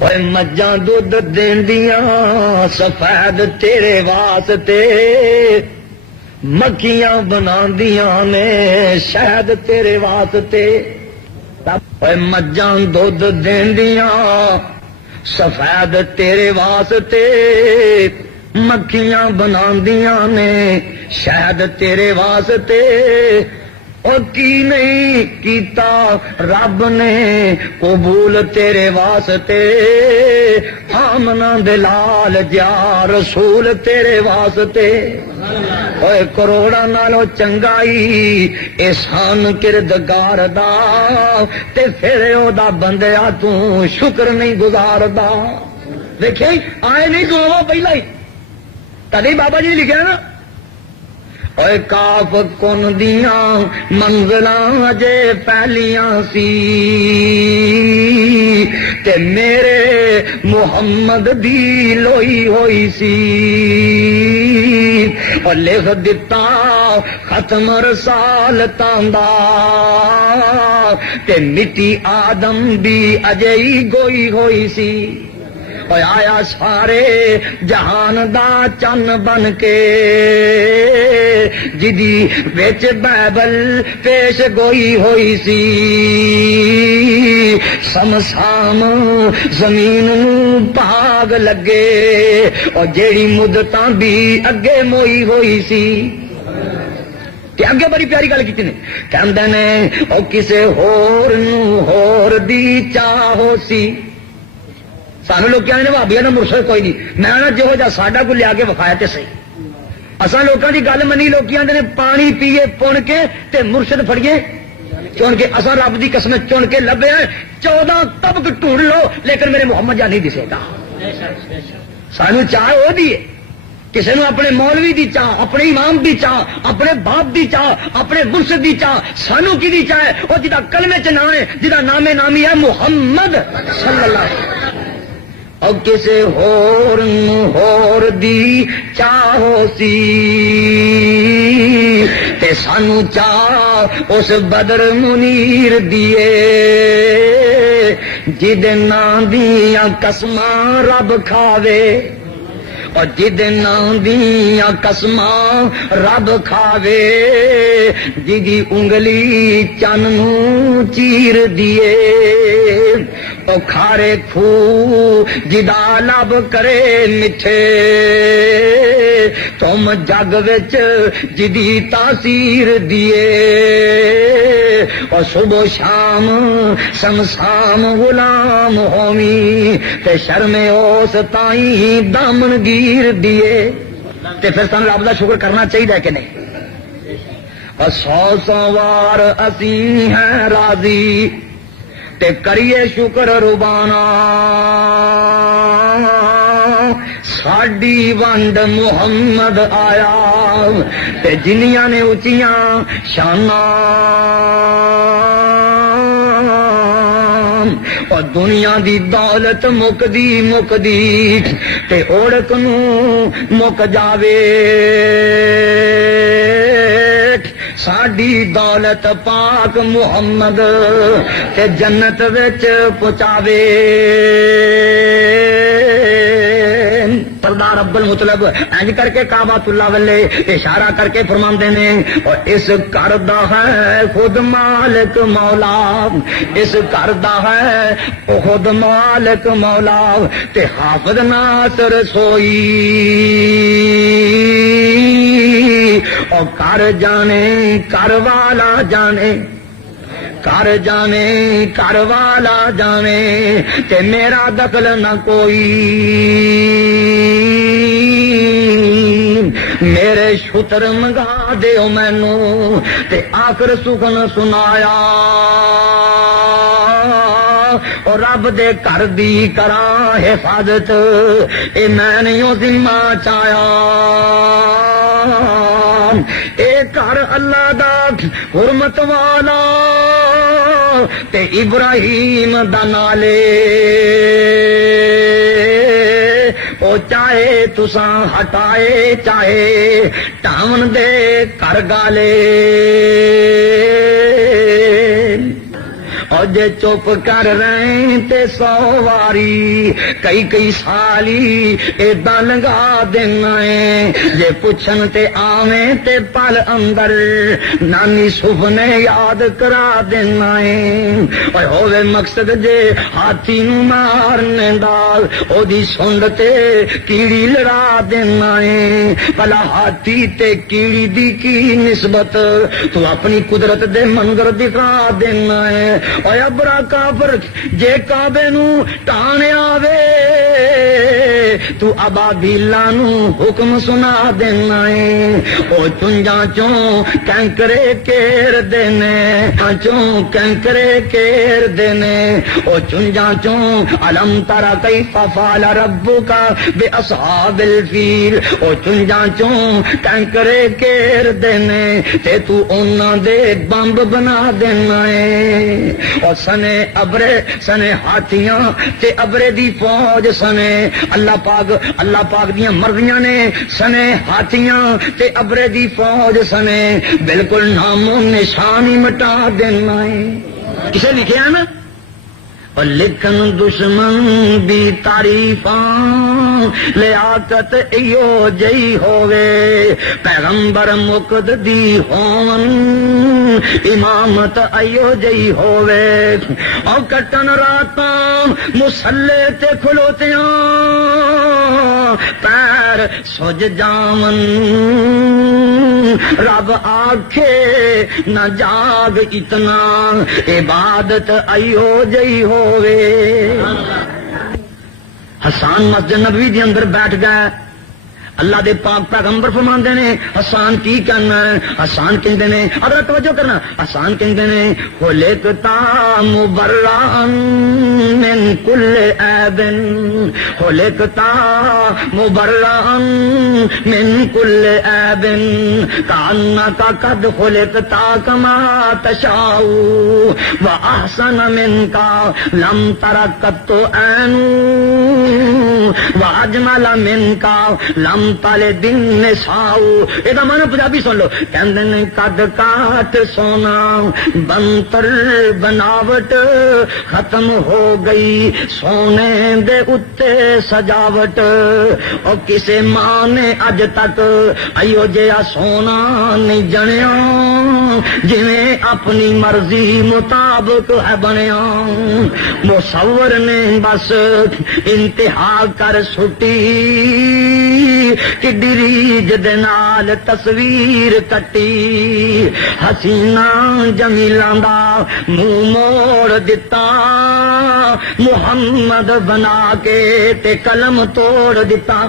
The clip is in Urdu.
اوے مجھاں دودھ دیندیاں سفید تیرے واسطے، مکھیاں بناندیاں نے شہد تیرے واسطے۔ اوے مجھاں دودھ دیندیاں سفید تیرے واسطے، مکھیاں بناندیاں نے شہد تیرے واسطے۔ اور کی نہیں کیتا رب نے قبول تیرے واسطے، آمنا دلال جا رسول تیرے واسطے۔ اوے کروڑاں نالوں چنگائی احسان کردگار دا، تے پھر او دا بندیا تو شکر نہیں گزاردا۔ دیکھیں آئے نہیں دعا پہلا ہی تدی بابا جی لکھا نا، اوے کاف کن دیاں منزلاں اجے پہلیاں سی، تے میرے محمد دی لوئی ہوئی سی۔ اور لکھ دتا ختم رسالتاں دا، تے مٹی آدم بھی اجے ہی گوئی ہوئی سی۔ آیا سارے جہان دا چن بن کے، جدی وچ بائبل پیش گوئی ہوئی سی۔ سمسام زمین نو پاگ لگے، اور جیڑی مدتاں بھی اگے موئی ہوئی سی۔ تے اگے بڑی پیاری گل کیتی نے، کہندے نے او کسے ہور نو ہور دی چاہو سی۔ سانو لوگ کہنے نے بھابیا نا مرشد کوئی نہیں، میں نہ جہو جا ساڈا کو لیا کے وکھایا تے صحیح۔ اساں لوکاں دی گل منی، لوکی آندے نے پانی پیے پن کے تے مرشد پھڑیے چن کے۔ اساں رب دی قسم چن کے لبے 14 طبق ڈھونڈ لو لیکن میرے محمد جا نہیں دسے گا۔ سانو چاہ وہ دی ہے، کسی نے اپنے مولوی دی چاہ، اپنے امام دی چاہ، اپنے باپ دی چاہ، اپنے مرشد دی چاہ، سانو کی دی چاہ ہے وہ جدا کلمے چ نام ہے، جدا نام نامی ہے محمد صلی اللہ علیہ وسلم۔ اور کسے ہور دی چاہو سی، تے سانو چاہ اس بدر منیر دیے، جد نام دیاں قسماں رب کھاوے، اور جد نام دیاں قسماں رب کھاوے، جدی انگلی چن نو چیر دیے، او کھارے کھو جدا لب کرے مٹھے، تم جگ وچ جدی تاثیر دیے، اور صبح شام سمسام غلام ہومی، تے شرم اوس تائیں دامن گیر دیے۔ تے پھر سن رب دا شکر کرنا چاہیے کہ نہیں؟ اور 100 وار اسی ہیں راضی، تے کریے شکر ربانا، ساڈی ونڈ محمد آیا، تے جنیاں نے اچیاں شاناں، اور دنیا دی دولت مکدی تے اوڑک نو مک جاوے، ساڈی دولت پاک محمد تے جنت وچ پہنچاوے۔ سردار عبد المطلب انج کر کے کعبۃ اللہ والے اشارہ کر کے فرماندے نے، اور اس گھر دا ہے خود مالک مولا، اس گھر دا ہے خود مالک مولا، تے حافظ ناصر سوئی، اور کر جانے کر والا جانے، کر جانے کر والا جانے، تے میرا دخل نہ کوئی، میرے شتر منگا دیو مینو، تے آخر سخن سنایا، اور رب دے کر دی کراں حفاظت، اے میں نہیں ذمہ چایا، اے کر اللہ دا حرمت والا، تے ابراہیم دا نالے، او چاہے تساں ہٹائے چاہے ٹاون دے کر گالے، جے چپ کر رہے تے 100 واری کئی سالی ایداں لنگا دینا ہے جے پوچھن تے آویں تے پل اندر نانی صبح نے یاد کرا دینا ہے اور ہووے مقصد جے ہاتھی نو مارنے دا او دی سنڈ تے کیڑی لڑا دینا ہے بھلا ہاتھی تے کیڑی دی کی نسبت تو اپنی قدرت دے منظر دکھا دینا ہے اور ابرا کافر جے کعبے نو ٹانے آوے تو ابابیلا نو حکم سنا دینا ہے او چنجاں چوں کنکرے کیر دینے چوں کنکرے کیر دینے او چنجاں چوں علم ترى کیف فعل ربک باصحاب الفیل او چنجاں چوں کنکرے کیر دینے تے تو انہاں دے بمب بنا دینا ہے اور سنے ابرے سنے ہاتھیاں تے ابرے دی فوج سنے اللہ پاک دیاں مرضیاں نے سنے ہاتھیاں تے ابرے دی فوج سنے بالکل نام و نشان ہی مٹا دینا ہے کسے لکھے ہیں نا اور لکھن دشمن بھی تعریفاں لیاقت ایو جئی ہووے پیغمبر مقد دی ہون امامت ایو جئی ہووے اور کٹن راتاں مسلے تے کھلوتیاں پیر سج جاون رب آکھے نہ جاگ اتنا عبادت ایو جئی ہووے حسان مسجد نبوی دے اندر بیٹھ گئے اللہ دے پاک پیغمبر فرماندے نے حسان کی کہنا ہے حسان کہندے نے اگر توجہ کرنا حسان کہندے نے خلقتا مبرئا من کل عیب خلقتا مبرئا من کل عیب کأنک قد خلقتا کما تشاء واحسن منک لم تر قط عین واجمل منک لم پالے دن نساؤ یہ مانا پنجابی سن لو کہندے نے قد کاٹ سونا بنتر بناوٹ ختم ہو گئی سونے دے اتے سجاوٹ اور کسے ماں نے اج تک ایو جیا سونا نہیں جنیا جویں اپنی مرضی مطابق ہے بنیا مصور نے بس انتہا کر سٹی کہ ریج دے نال تصویر کٹی حسینہ جمیلاں دا منہ موڑ دتا محمد بنا کے تے قلم توڑ دتا